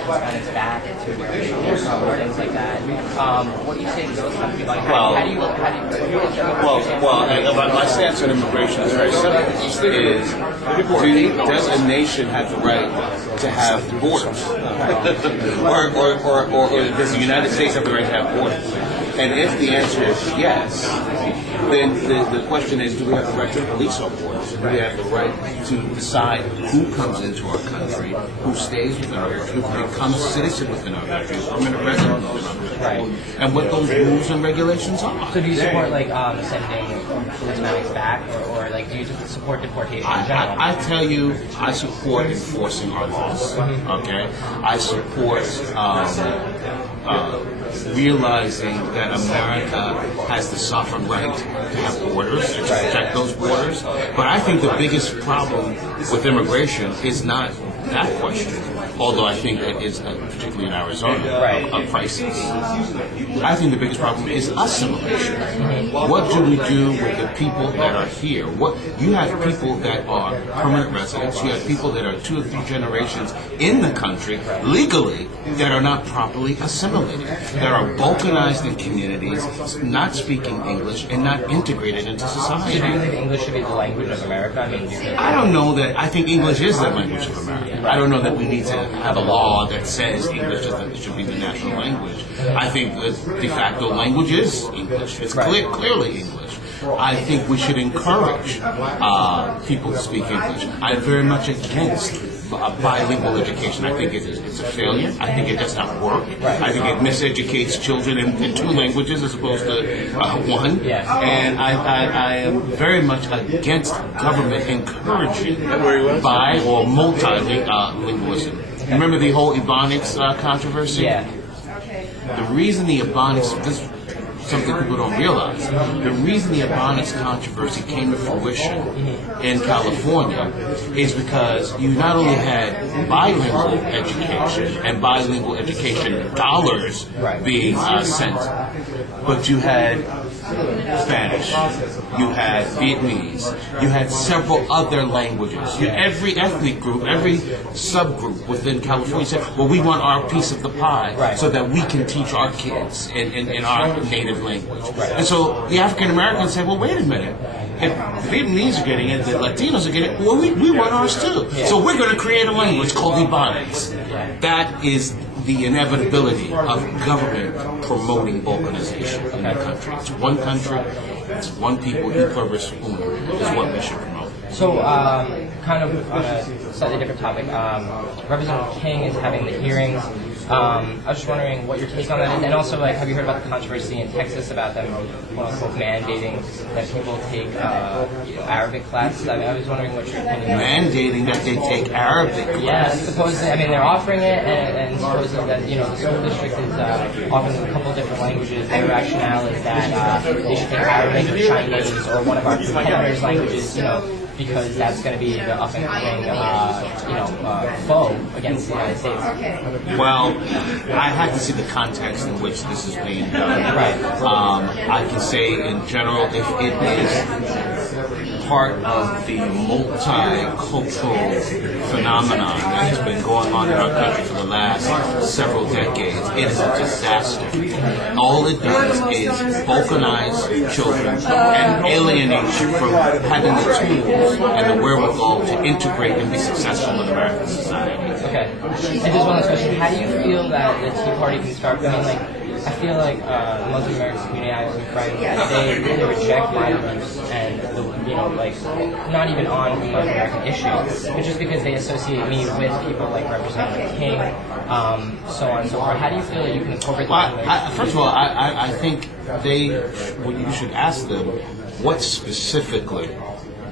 Hispanics back to where they came from, or things like that. What do you say to those kind of people? Like, how do you my stance on immigration is very simple. Does a nation have the right to have borders? or does the United States have the right to have borders? And if the answer is yes, then the question is, do we have the right to police our borders? Do we have the right to decide who comes into our country, who stays within our country, who becomes a citizen within our country, a permanent resident within our country, and what those rules and regulations are? So do you support sending Hispanics back, or like do you just support deportation in general? I tell you, I support enforcing our laws. Okay, I support realizing that America has the sovereign right to have borders and to protect those borders. But I think the biggest problem with immigration is not that question, although I think it is, particularly in Arizona, a crisis. I think the biggest problem is assimilation. What do we do with the people that are here? You have people that are permanent residents, you have people that are 2 or 3 generations in the country legally that are not properly assimilated, that are balkanized in communities, not speaking English and not integrated into society. Do you believe English should be the language of America? I don't know that. I think English is the language of America. I don't know that we need to have a law that says English should be the national language. I think the de facto language is English. It's clearly English. I think we should encourage people to speak English. I'm very much against bilingual education. I think it's a failure. I think it does not work. I think it miseducates children in 2 languages as opposed to 1. And I am very much against government encouraging bi or multilingualism. Remember the whole Ebonics controversy? Yeah. The reason the Ebonics, this is something people don't realize, the reason the Ebonics controversy came to fruition in California is because you not only had bilingual education and bilingual education dollars being sent, but you had Spanish, you had Vietnamese, you had several other languages. Every ethnic group, every subgroup within California said, well, we want our piece of the pie so that we can teach our kids in our native language. And so the African Americans said, well, wait a minute. If the Vietnamese are getting it, the Latinos are getting it, well, we want ours too. So we're going to create a language called Ebonics. That is the inevitability of government promoting balkanization in the country. It's one country, it's one people, e pluribus unum, is what we should promote. So, kind of on a slightly different topic, Representative King is having the hearings. I was just wondering what your take on that is, and also, like, have you heard about the controversy in Texas about them, quote-unquote, mandating that people take Arabic classes? I was wondering what your opinion is. Mandating that they take Arabic classes? Yeah, supposedly, they're offering it, and supposedly that, the school district is offering a couple different languages. Their rationale is that they should take Arabic or Chinese or one of our competitors' languages, because that's going to be the up-and-coming, foe against the United States. Well, I have to see the context in which this is being done. I can say in general, if it is part of the multicultural phenomenon that has been going on in our country for the last several decades, it is a disaster. All it does is balkanize children and alienate you from having the tools and the wherewithal to integrate and be successful in American society. Okay. And just one last question. How do you feel that the Tea Party can start? I feel like the Muslim American community, I have some friends, they reject my views and, not even on Muslim American issues, but just because they associate me with people like Representative King, so on and so forth. How do you feel that you can incorporate that? First of all, I think you should ask them what specifically.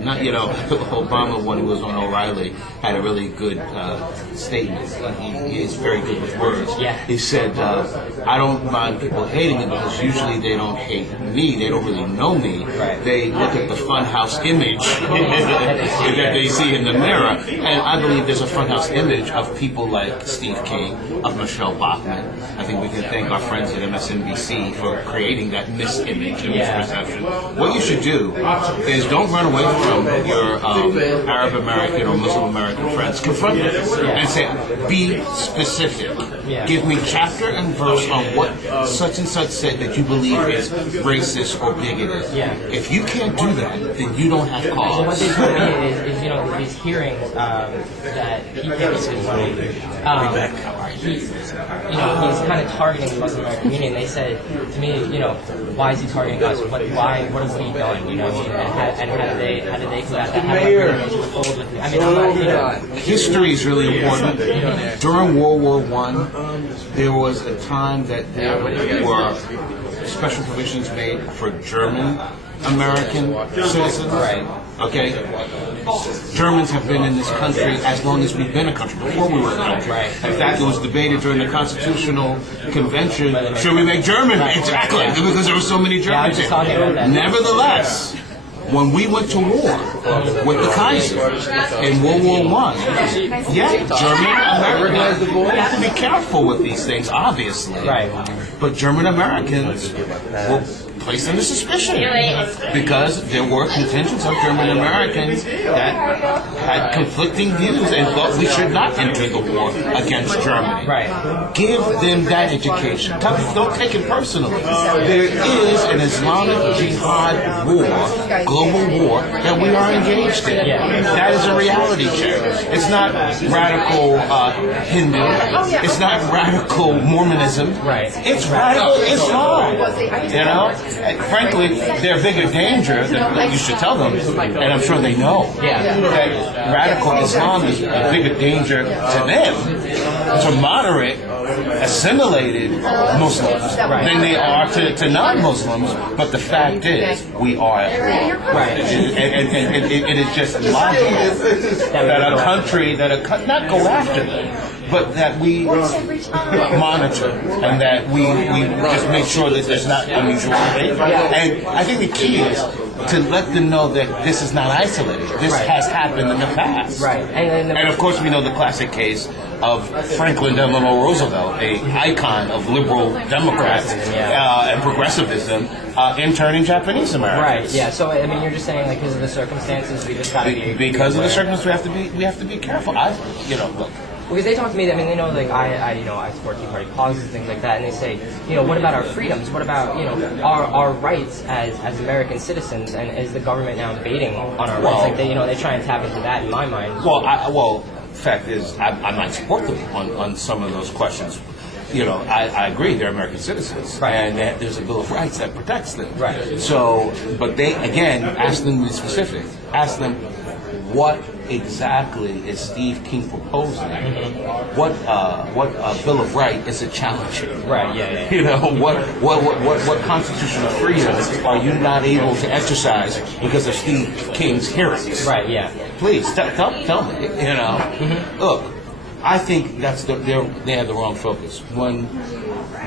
Not, Obama, when he was on O'Reilly, had a really good statement. He is very good with words. He said, I don't mind people hating me because usually they don't hate me. They don't really know me. They look at the funhouse image that they see in the mirror. And I believe there's a funhouse image of people like Steve King, of Michelle Bachmann. I think we can thank our friends at MSNBC for creating that misimage and misperception. What you should do is don't run away from from your Arab American or Muslim American friends, confront them and say, be specific. Yeah. Give me chapter and verse on what such and such said that you believe is racist or bigoted. Yeah. If you can't do that, then you don't have Well, what cause. they told me is these hearings that he gives is he's kind of targeting the Muslim American community, and they said to me, why is he targeting us? What have we done? And how did they come at that? How did our relationship unfold with? I mean, I'm not, History is really important. During World War I, there was a time that there were special provisions made for German American citizens. Right. Okay? Germans have been in this country as long as we've been a country, before we were a country. Right. In fact, it was debated during the Constitutional Convention, should we make German? Exactly, because there were so many Yeah, I was Germans just here. talking about that. Nevertheless, when we went to war with the Kaiser in World War I, German Americans, we have to be careful with these things, obviously. Right. But German Americans were placed under suspicion because there were contingents of German Americans that had conflicting views and thought we should not enter the war against Germany. Right. Give them that education. Don't take it personally. There is an Islamic jihad war, global war, that we are engaged in. Yeah. That is a reality check. It's not radical Hindu. It's not radical Mormonism. Right. It's radical Islam. You know? Frankly, they're a bigger danger than you should tell them, and I'm sure they know. Yeah. That radical Islam is a bigger danger to them, to moderate, assimilated Muslims, than they are to non-Muslims. But the fact is, we are at war. Right. And it is just logical that a country, not go after them, but that we monitor and that we just make sure that there's not unusual behavior. And I think the key is to let them know that this is not isolated. This has happened in the past. Right. And of course, we know the classic case of Franklin Delano Roosevelt, a icon of liberal Democrats and progressivism, interning Japanese Americans. Right. Yeah. So I mean, you're just saying, like, because of the circumstances, we just got to be because of the circumstances, we have to be careful. Look. Because they talk to me, I mean, they know, like, I support Tea Party policies and things like that, and they say, what about our freedoms? What about, our rights as American citizens? And is the government now invading on our rights? Like, they try and tap into that in my mind. Fact is, I might support them on some of those questions. I agree, they're American citizens, and that there's a Bill of Rights that protects them. Right. So, but they, again, ask them to be specific. Ask them, what exactly is Steve King proposing? What Bill of Rights is it challenging? Right. Yeah. What constitutional freedoms are you not able to exercise because of Steve King's hearings? Right. Yeah. Please tell me. Look, I think they have the wrong focus.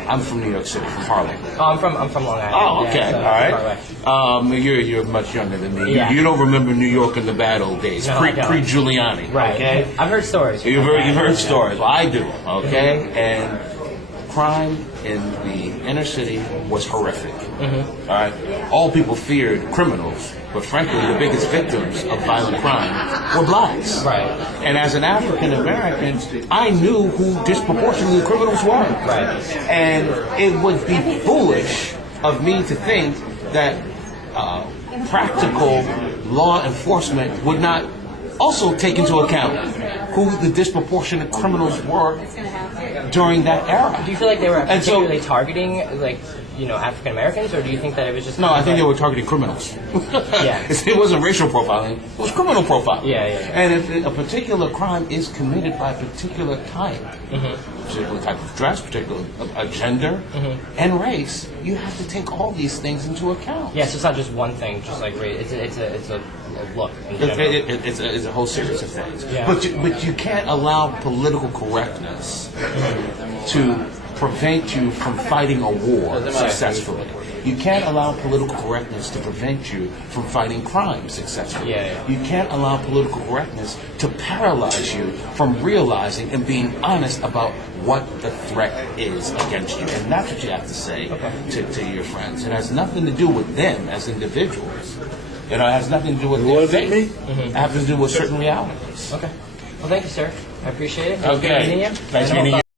I'm from New York City, from Harlem. Oh, I'm from Long Island. Oh, okay, Yeah, so all right. You're much younger than me. Yeah. You don't remember New York in the bad old days, No, I don't. pre-Giuliani. Right. Okay. I've heard stories. You've heard stories. Well, I do. Okay. And crime in the inner city was horrific. All right. All people feared criminals, but frankly, the biggest victims of violent crime were blacks. Right. And as an African American, I knew who disproportionately the criminals were. Right. And it would be foolish of me to think that practical law enforcement would not also take into account who the disproportionate criminals were during that era. Do you feel like they were particularly targeting, like, African Americans, or do you think that it was just... No, I think they were targeting criminals. Yeah. It wasn't racial profiling, it was criminal profiling. Yeah. And if a particular crime is committed by a particular type, particular type of dress, particular gender, and race, you have to take all these things into account. Yeah, so it's not just one thing, just like race. It's a look. It's a whole series of things. Yeah. But you can't allow political correctness to prevent you from fighting a war successfully. You can't allow political correctness to prevent you from fighting crime successfully. Yeah. You can't allow political correctness to paralyze you from realizing and being honest about what the threat is against you. And that's what you have to say to your friends. It has nothing to do with them as individuals. You know, it has nothing to do with their faith. It has to do with certain realities. Okay. Well, thank you, sir. I appreciate it. Okay. Good meeting you. Nice meeting you.